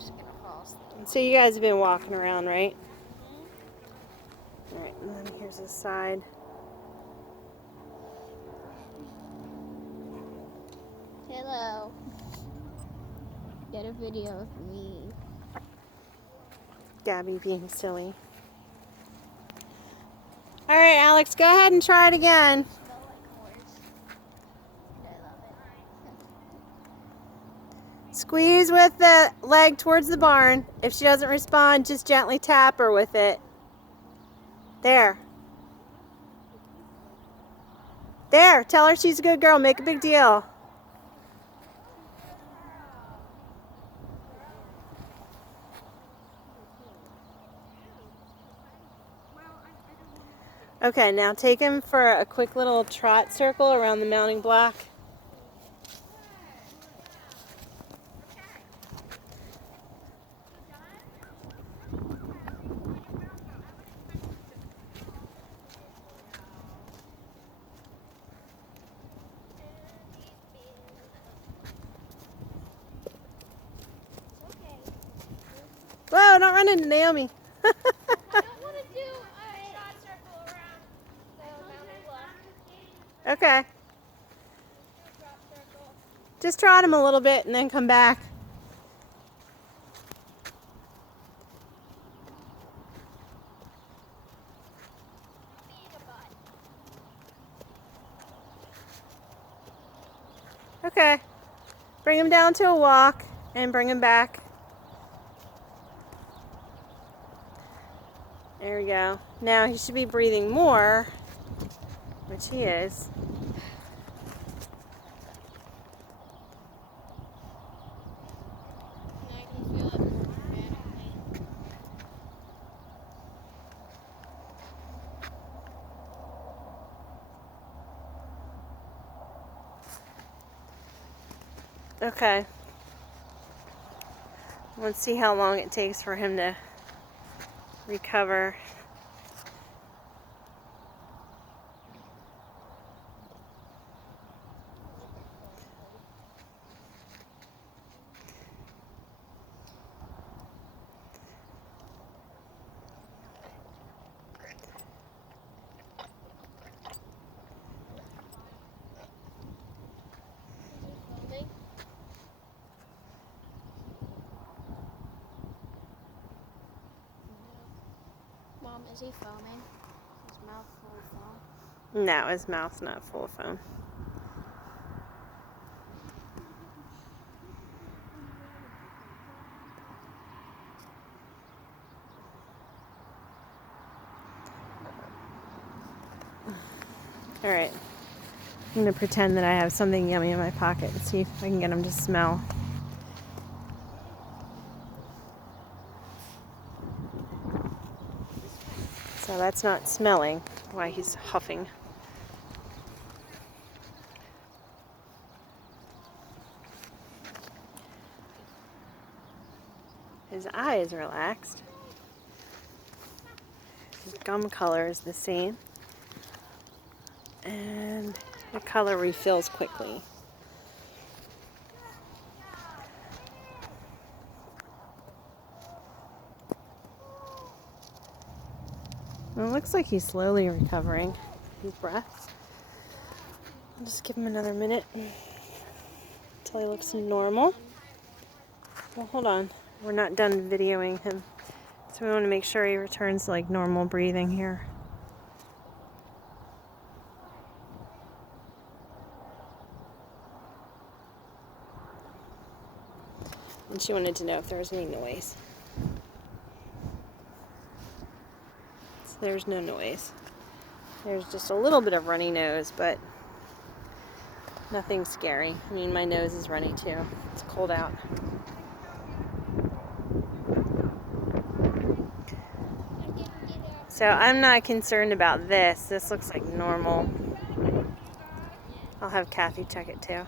just gonna fall asleep. So you guys have been walking around, right? Alright, and then here's his side. Hello. Get a video of me. Gabby being silly. Alright, Alex, go ahead and try it again. Smell like horse. And I love it. Squeeze with the leg towards the barn. If she doesn't respond, just gently tap her with it. There. There. Tell her she's a good girl. Make a big deal. Okay, now take him for a quick little trot circle around the mounting block. Whoa, don't run into Naomi. I don't want to do a trot circle around the mountain block. Okay. Just trot him a little bit and then come back. Okay. Bring him down to a walk and bring him back. There we go. Now he should be breathing more, which he is. I can feel it dramatically. Okay. Let's see how long it takes for him to recover. Mom, is he foaming? His mouth full of foam? No, his mouth's not full of foam. All right. I'm going to pretend that I have something yummy in my pocket and see if I can get him to smell. So that's not smelling, why he's huffing. His eye is relaxed. His gum color is the same. And the color refills quickly. Well, it looks like he's slowly recovering his breaths. I'll just give him another minute until he looks normal. Well, hold on. We're not done videoing him. So we want to make sure he returns to like normal breathing here. And she wanted to know if there was any noise. So there's no noise. There's just a little bit of runny nose, but nothing scary. I mean, my nose is runny too. It's cold out. So I'm not concerned about this. This looks like normal. I'll have Kathy check it too.